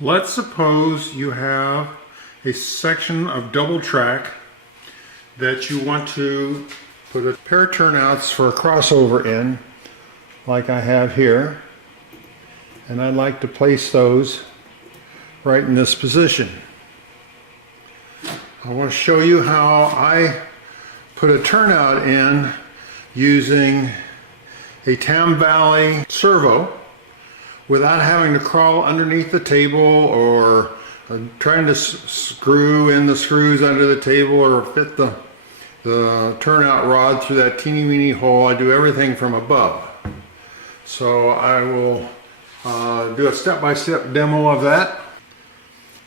Let's suppose you have a section of double track that you want to put a pair of turnouts for a crossover in, like I have here, and I'd like to place those right in this position. I want to show you how I put a turnout in using a Tam Valley servo without having to crawl underneath the table or trying to screw in the screws under the table or fit the turnout rod through that teeny weeny hole. I do everything from above. So I will do a step-by-step demo of that.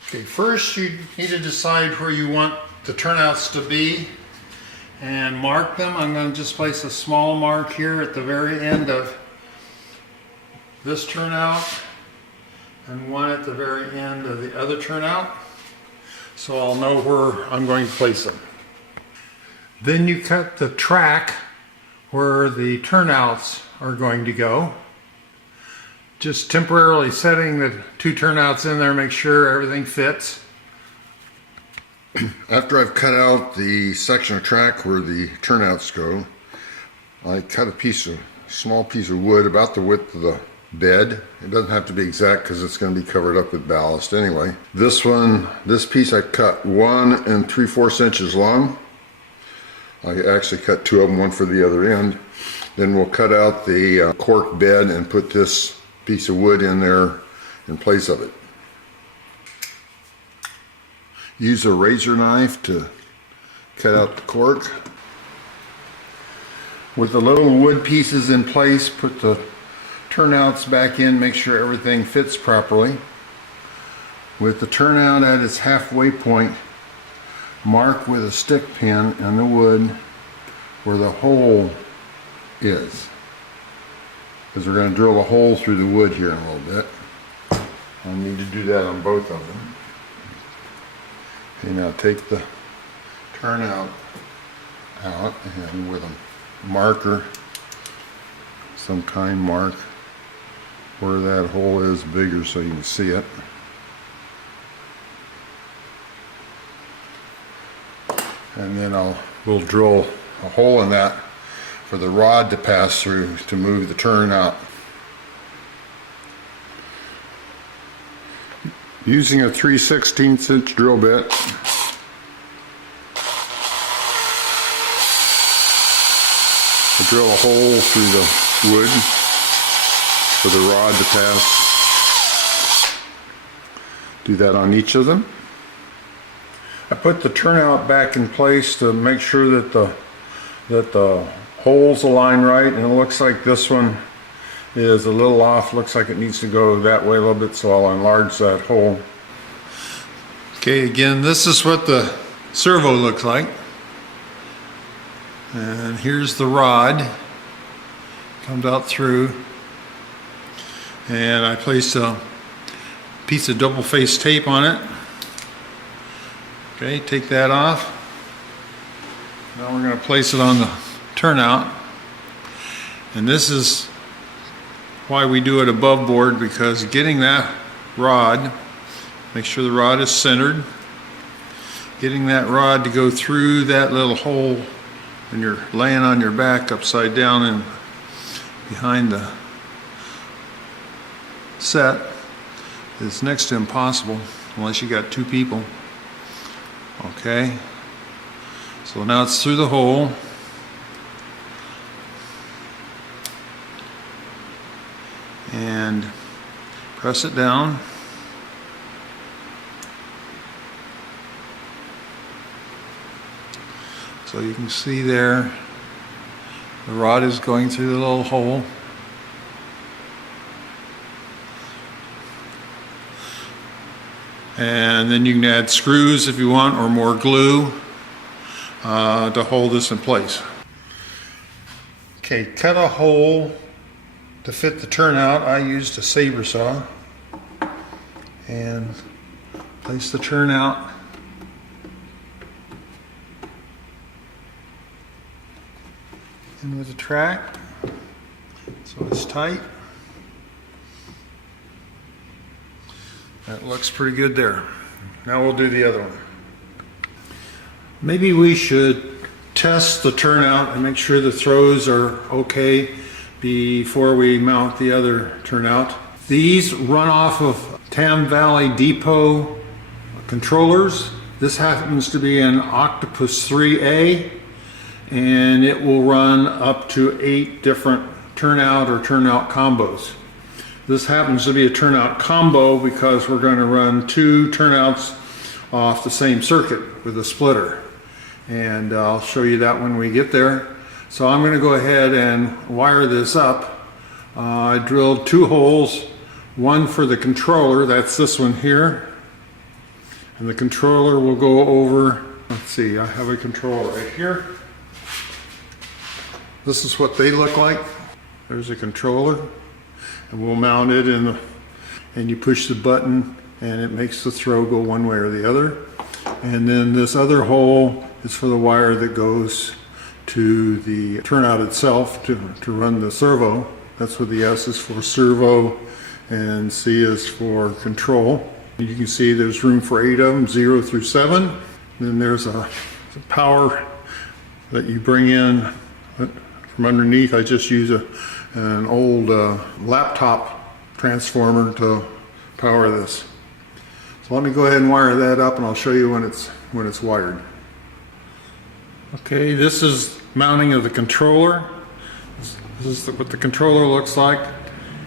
Okay, first you need to decide where you want the turnouts to be and mark them. I'm going to just place a small mark here at the very end of this turnout and one at the very end of the other turnout, so I'll know where I'm going to place them. Then you cut the track where the turnouts are going to go. Just temporarily setting the two turnouts in there, make sure everything fits. After I've cut out the section of track where the turnouts go, I cut a small piece of wood about the width of the bed. It doesn't have to be exact because it's going to be covered up with ballast anyway. This piece I cut 1 3/4 inches long. I actually cut 2 of them, one for the other end. Then we'll cut out the cork bed and put this piece of wood in there in place of it. Use a razor knife to cut out the cork. With the little wood pieces in place, put the turnouts back in, make sure everything fits properly. With the turnout at its halfway point, mark with a stick pin in the wood where the hole is, because we're going to drill a hole through the wood here in a little bit. I'll need to do that on both of them. Okay, now take the turnout out and with a marker, some kind mark where that hole is bigger so you can see it. And then we'll drill a hole in that for the rod to pass through to move the turnout. Using a 3/16 inch drill bit, I drill a hole through the wood for the rod to pass. Do that on each of them. I put the turnout back in place to make sure that the holes align right, and it looks like this one is a little off. Looks like it needs to go that way a little bit, so I'll enlarge that hole. Okay, again, this is what the servo looks like. And here's the rod. Comes out through. And I placed a piece of double-faced tape on it. Okay, take that off. Now we're going to place it on the turnout. And this is why we do it above board, because getting that rod, make sure the rod is centered, getting that rod to go through that little hole when you're laying on your back upside down and behind the set is next to impossible unless you got two people. Okay, so now it's through the hole. And press it down. So you can see there, the rod is going through the little hole. And then you can add screws if you want, or more glue to hold this in place. Okay, cut a hole to fit the turnout. I used a saber saw and place the turnout in with the track so it's tight. That looks pretty good there. Now we'll do the other one. Maybe we should test the turnout and make sure the throws are okay before we mount the other turnout. These run off of Tam Valley Depot controllers. This happens to be an Octopus 3A, and it will run up to 8 different turnout or turnout combos. This happens to be a turnout combo because we're going to run 2 turnouts off the same circuit with a splitter. And I'll show you that when we get there. So I'm going to go ahead and wire this up. I drilled 2 holes, one for the controller, that's this one here. And the controller will go over, let's see, I have a controller right here. This is what they look like. There's a controller. And we'll mount it in and you push the button and it makes the throw go one way or the other. And then this other hole is for the wire that goes to the turnout itself to run the servo. That's what the S is for, servo, and C is for control. You can see there's room for 8 of them, 0 through 7. Then there's a power that you bring in from underneath. I just use an old laptop transformer to power this. So let me go ahead and wire that up and I'll show you when it's wired. Okay, this is mounting of the controller. This is what the controller looks like.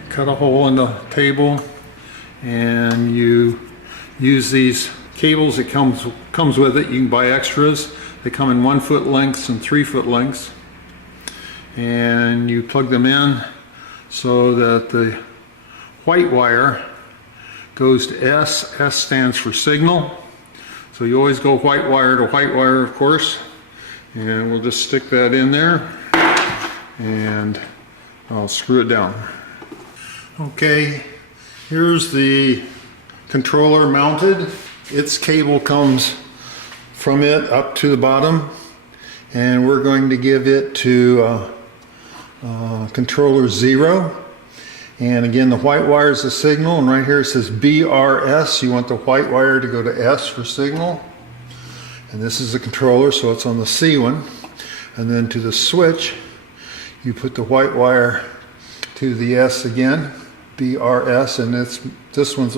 Cut a hole in the table and you use these cables that comes with it. You can buy extras. They come in 1 foot lengths and 3 foot lengths. And you plug them in so that the white wire goes to S. S stands for signal. So you always go white wire to white wire, of course. And we'll just stick that in there and I'll screw it down. Okay, here's the controller mounted. Its cable comes from it up to the bottom, and we're going to give it to controller 0. And again, the white wire is the signal, and right here it says BRS. You want the white wire to go to S for signal. And this is the controller, so it's on the C one. And then to the switch, you put the white wire to the S again, BRS, and this one's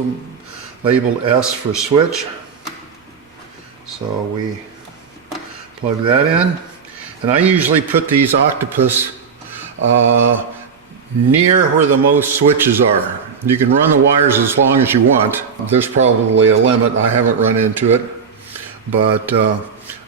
labeled S for switch. So we plug that in. And I usually put these Octopus near where the most switches are. You can run the wires as long as you want. There's probably a limit. I haven't run into it. But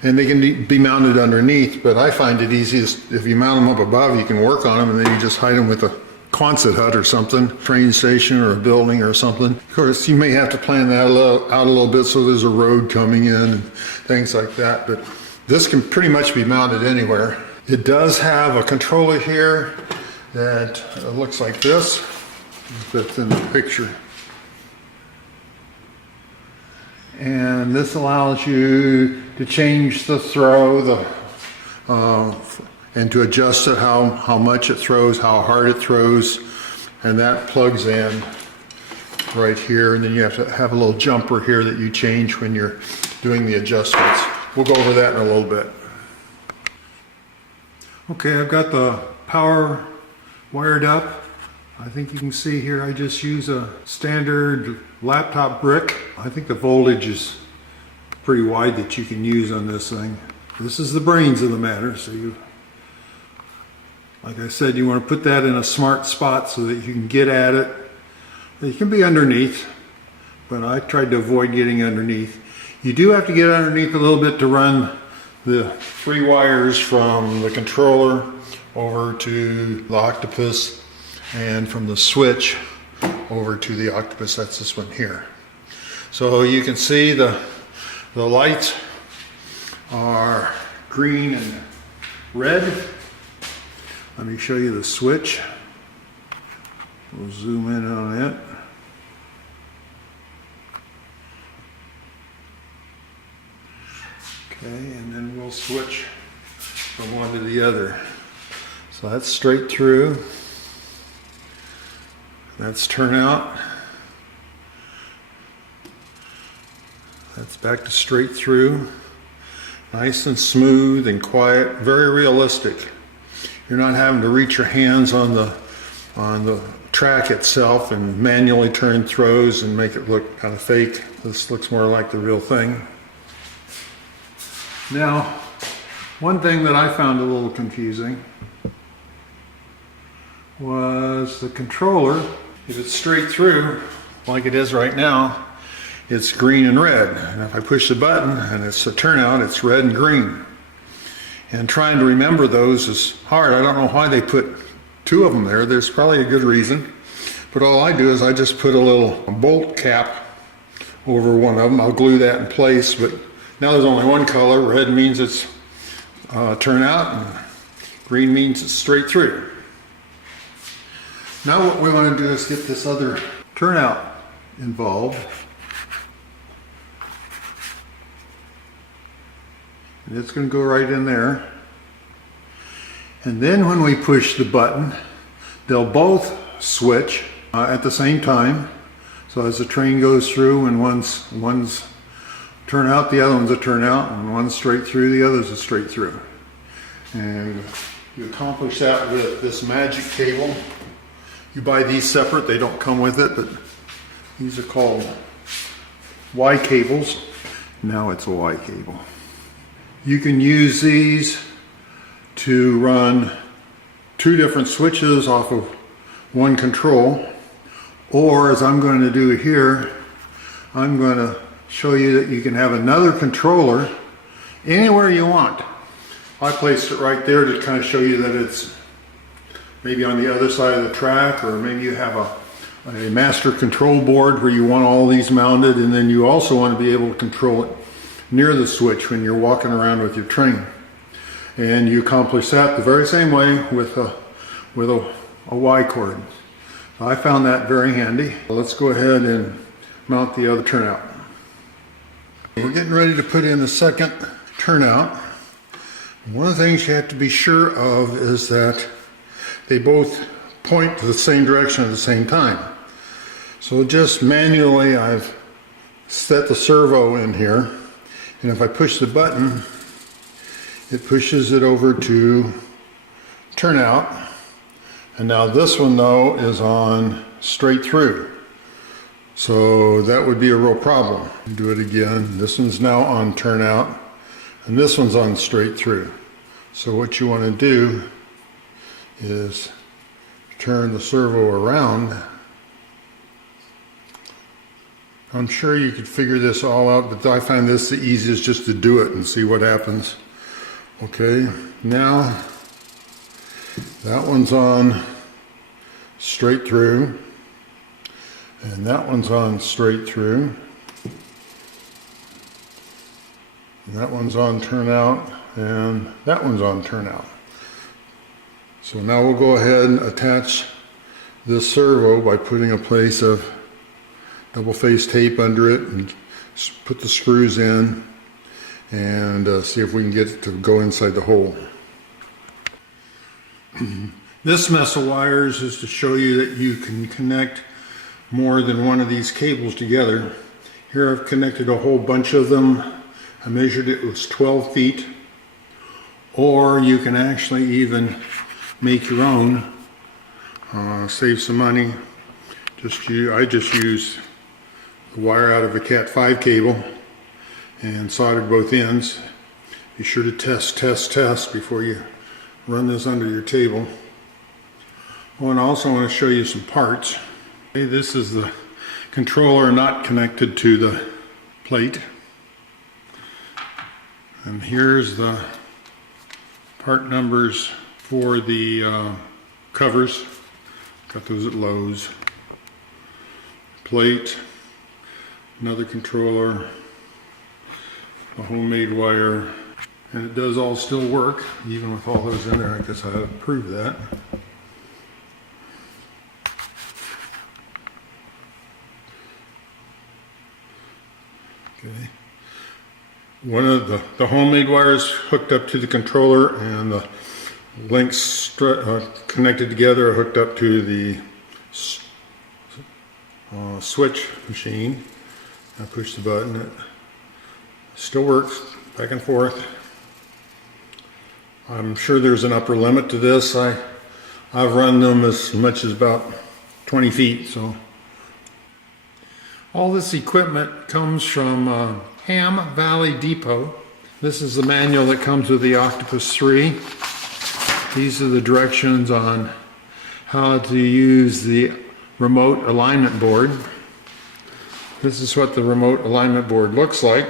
and they can be mounted underneath, but I find it easiest if you mount them up above. You can work on them, and then you just hide them with a Quonset hut or something, train station or a building or something. Of course, you may have to plan that out a little bit so there's a road coming in and things like that, but this can pretty much be mounted anywhere. It does have a controller here that looks like this, that's in the picture. And this allows you to change the throw, and to adjust it, how much it throws, how hard it throws, and that plugs in right here. And then you have to have a little jumper here that you change when you're doing the adjustments. We'll go over that in a little bit. Okay, I've got the power wired up. I think you can see here I just use a standard laptop brick. I think the voltage is pretty wide that you can use on this thing. This is the brains of the matter, so you, like I said, you want to put that in a smart spot so that you can get at it. You can be underneath, but I tried to avoid getting underneath. You do have to get underneath a little bit to run the 3 wires from the controller over to the Octopus, and from the switch over to the Octopus. That's this one here. So you can see the lights are green and red. Let me show you the switch. We'll zoom in on it. Okay, and then we'll switch from one to the other. So that's straight through. That's turnout. back to straight through. Nice and smooth and quiet, very realistic. You're not having to reach your hands on the track itself and manually turn throws and make it look kind of fake. This looks more like the real thing. Now, one thing that I found a little confusing was the controller. If it's straight through, like it is right now, it's green and red. And if I push the button and it's a turnout, it's red and green. And trying to remember those is hard. I don't know why they put two of them there. There's probably a good reason. But all I do is I just put a little bolt cap over one of them. I'll glue that in place. But now there's only one color. Red means it's turnout, and green means it's straight through. Now what we want to do is get this other turnout involved. And it's going to go right in there. And then when we push the button, they'll both switch at the same time. So as the train goes through, and one's turnout, the other one's a turnout, and one's straight through, the other's a straight through. And you accomplish that with this magic cable. You buy these separate, they don't come with it, but these are called Y cables. Now it's a Y cable. You can use these to run two different switches off of one control, or as I'm going to do here, I'm going to show you that you can have another controller anywhere you want. I placed it right there to kind of show you that it's maybe on the other side of the track, or maybe you have a master control board where you want all these mounted, and then you also want to be able to control it near the switch when you're walking around with your train. And you accomplish that the very same way with a Y cord. I found that very handy. Let's go ahead and mount the other turnout. We're getting ready to put in the second turnout. One of the things you have to be sure of is that they both point to the same direction at the same time. So just manually I've set the servo in here, and if I push the button, it pushes it over to turnout. And now this one though is on straight through. So that would be a real problem. Do it again. This one's now on turnout, and this one's on straight through. So what you want to do is turn the servo around. I'm sure you could figure this all out, but I find this the easiest, just to do it and see what happens. Okay, now that one's on straight through, and that one's on straight through, and that one's on turnout, and that one's on turnout. So now we'll go ahead and attach this servo by putting a piece of double-face tape under it and put the screws in, and see if we can get it to go inside the hole. This mess of wires is to show you that you can connect more than one of these cables together. Here I've connected a whole bunch of them. I measured it was 12 feet. Or you can actually even make your own, save some money. I just used the wire out of a Cat 5 cable and soldered both ends. Be sure to test before you run this under your table. Oh, and I also want to show you some parts. Okay, this is the controller not connected to the plate. And here's the part numbers for the covers. Got those at Lowe's. Plate, another controller, a homemade wire, and it does all still work, even with all those in there. I guess I ought to prove that. Okay. One of the homemade wires hooked up to the controller, and the links connected together are hooked up to the switch machine. I push the button, it Still works, back and forth. I'm sure there's an upper limit to this. I've run them as much as about 20 feet. So all this equipment comes from Tam Valley Depot. This is the manual that comes with the Octopus 3. These are the directions on how to use the remote alignment board. This is what the remote alignment board looks like.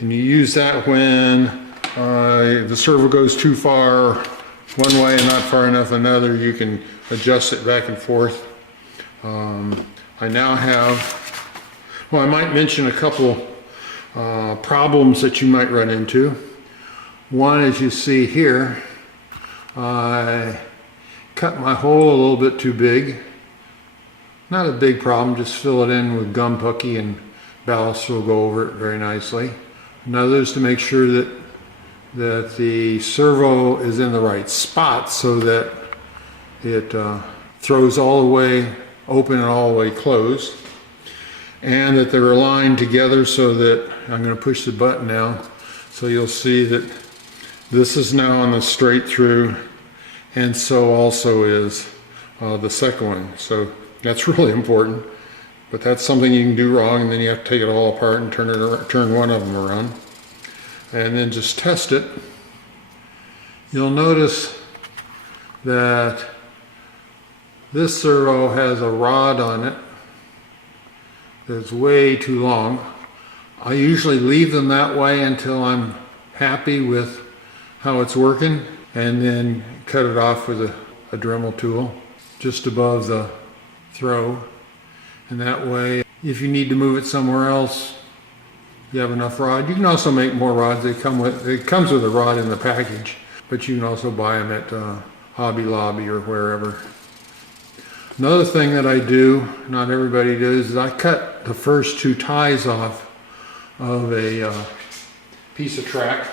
And you use that when the servo goes too far one way and not far enough another. You can adjust it back and forth. I now have, well, I might mention a couple problems that you might run into. One, as you see here, I cut my hole a little bit too big. Not a big problem, just fill it in with gum pucky and ballast will go over it very nicely. Another is to make sure that the servo is in the right spot so that it throws all the way open and all the way closed, and that they're aligned together so that I'm going to push the button now. So you'll see that this is now on the straight through, and so also is the second one. So that's really important, but that's something you can do wrong, and then you have to take it all apart and turn one of them around, and then just test it. You'll notice that this servo has a rod on it that's way too long. I usually leave them that way until I'm happy with how it's working, and then cut it off with a Dremel tool just above the throw. And that way, if you need to move it somewhere else, you have enough rod. You can also make more rods. It comes with a rod in the package, but you can also buy them at Hobby Lobby or wherever. Another thing that I do, not everybody does, is I cut the first two ties off of a piece of track.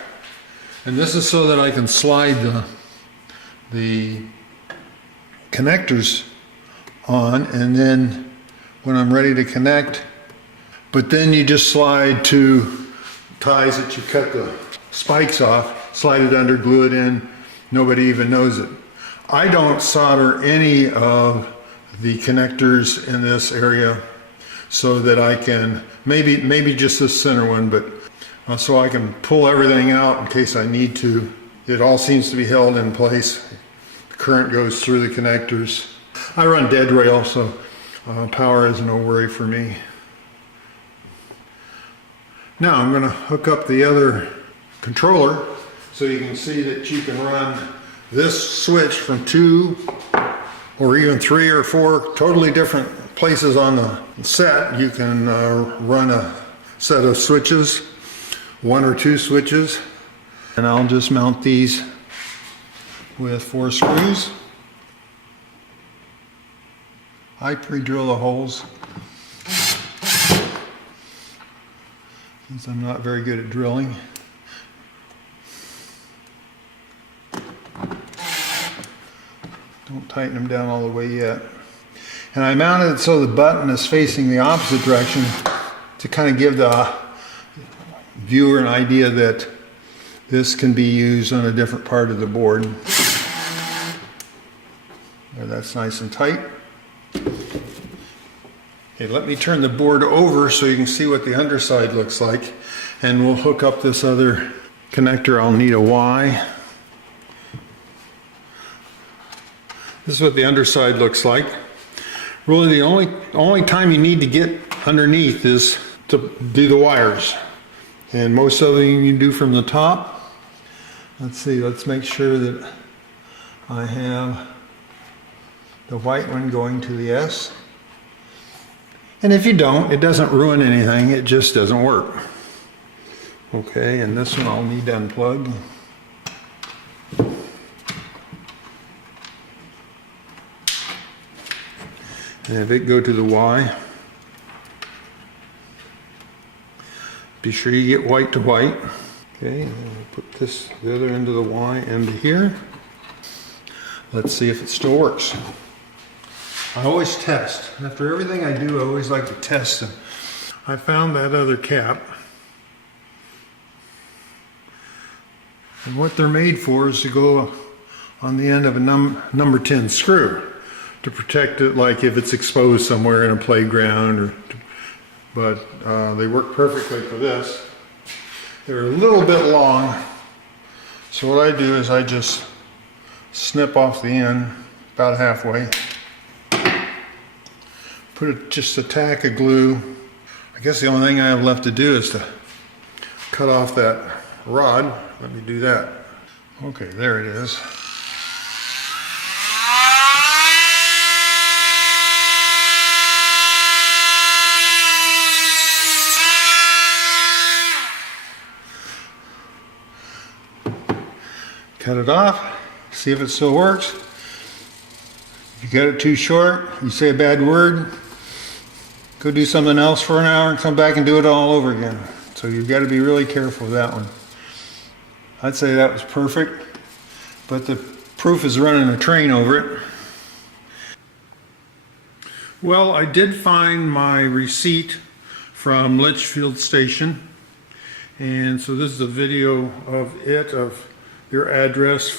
And this is so that I can slide the connectors on, and then when I'm ready to connect, but then you just slide two ties that you cut the spikes off, slide it under, glue it in, nobody even knows it. I don't solder any of the connectors in this area so that I can, maybe just this center one, but so I can pull everything out in case I need to. It all seems to be held in place. The current goes through the connectors. I run dead rail, so power is no worry for me. Now I'm going to hook up the other controller so you can see that you can run this switch from 2 or even 3 or 4 totally different places on the set. You can run a set of switches, 1 or 2 switches, and I'll just mount these with 4 screws. I pre-drill the holes since I'm not very good at drilling. Don't tighten them down all the way yet. And I mounted it so the button is facing the opposite direction to kind of give the viewer an idea that this can be used on a different part of the board. There, that's nice and tight. Okay, let me turn the board over so you can see what the underside looks like, and we'll hook up this other connector. I'll need a Y. This is what the underside looks like. Really the only time you need to get underneath is to do the wires. And most of them you can do from the top. Let's see, let's make sure that I have the white one going to the S. And if you don't, it doesn't ruin anything, it just doesn't work. Okay, and this one I'll need to unplug. And if it go to the Y, be sure you get white to white. Okay, and then we'll put this, the other end of the Y into here. Let's see if it still works. I always test. After everything I do, I always like to test them. I found that other cap, And what they're made for is to go on the end of a number 10 screw to protect it, like if it's exposed somewhere in a playground. But they work perfectly for this. They're a little bit long, so what I do is I just snip off the end about halfway, put just a tack of glue. I guess the only thing I have left to do is to cut off that rod. Let me do that. Okay, there it is. Cut it off, see if it still works. If you got it too short, you say a bad word, go do something else for an hour and come back and do it all over again. So you've got to be really careful with that one. I'd say that was perfect, but the proof is running a train over it. Well, I did find my receipt from Litchfield Station, and so this is a video of their address,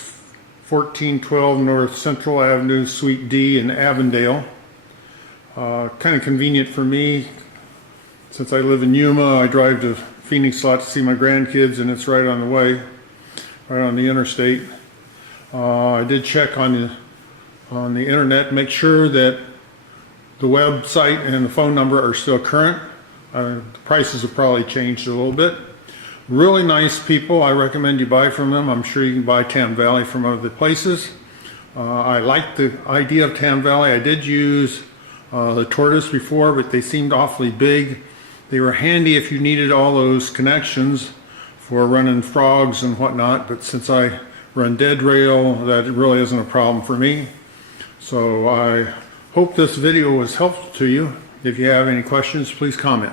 1412 North Central Avenue, Suite D in Avondale. Kind of convenient for me. Since I live in Yuma, I drive to Phoenix a lot to see my grandkids, and it's right on the way, right on the interstate. I did check on the internet, make sure that the website and the phone number are still current. The prices have probably changed a little bit. Really nice people. I recommend you buy from them. I'm sure you can buy Tam Valley from other places. I like the idea of Tam Valley. I did use the tortoise before, but they seemed awfully big. They were handy if you needed all those connections for running frogs and whatnot, but since I run dead rail, that really isn't a problem for me. So I hope this video was helpful to you. If you have any questions, please comment.